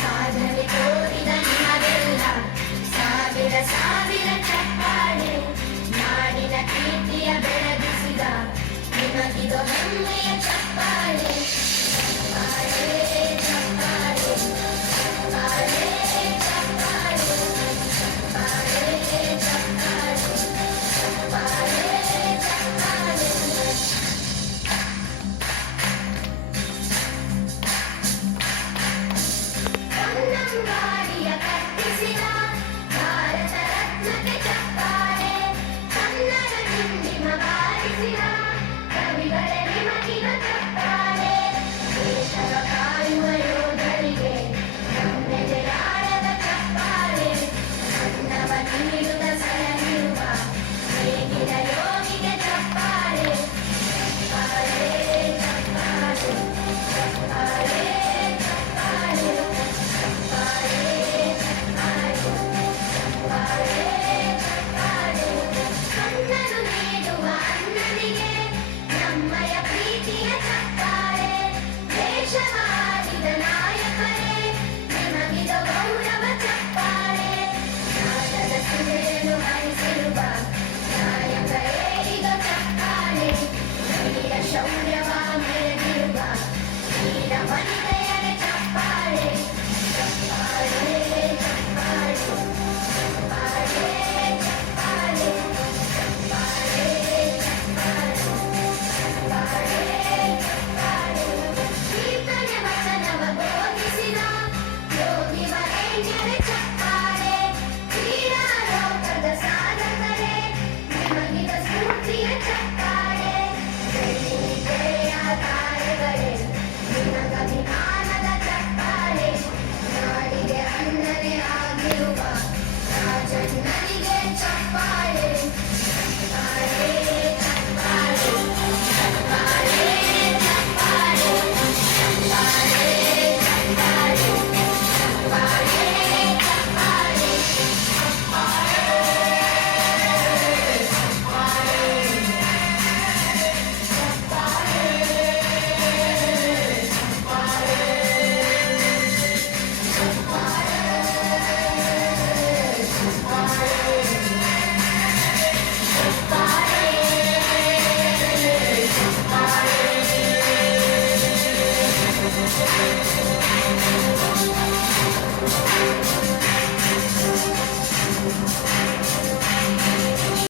ಸಾಧನೆ ತೋರಿದ ನಿಮಗೆಲ್ಲ ಸಾವಿರ ಸಾವಿರ ಚಪ್ಪಾಳೆ. ನಾಡಿನ ಕೀರ್ತಿಯ ಬೆಳಗಿಸಿದ ನಿಮಗಿದು ಹೆಮ್ಮೆಯ ಚಪ್ಪಾಳೆ. ಚಪ್ಪಾಳೆ ಚಪ್ಪಾಳೆ ಚಪ್ಪಾಳೆ ಚಪ್ಪಾಳೆ ಚಪ್ಪಾಳೆ ಚಪ್ಪಾಳೆ ಚಪ್ಪಾಳೆ ಚಪ್ಪಾಳೆ. ಕನ್ನಂಬಾಡಿಯ ಕಟ್ಟಿಸಿದ ಭಾರತ ರತ್ನಕ್ಕೆ ಚಪ್ಪಾಳೆ. ಕನ್ನಡ ಡಿಂಡಿಮ ಬಾರಿಸಿದ ಕವಿಗಳೇ ನಿಮಗಿನ ಚಪ್ಪಾಳೆ. ದೇಶವ ಕಾಯುವ ಯೋಧರಿಗೆ ನಮ್ಮೆದೆಯಾಳದ ಚಪ್ಪಾಳೆ. ಅನ್ನವ ನೀಡುವ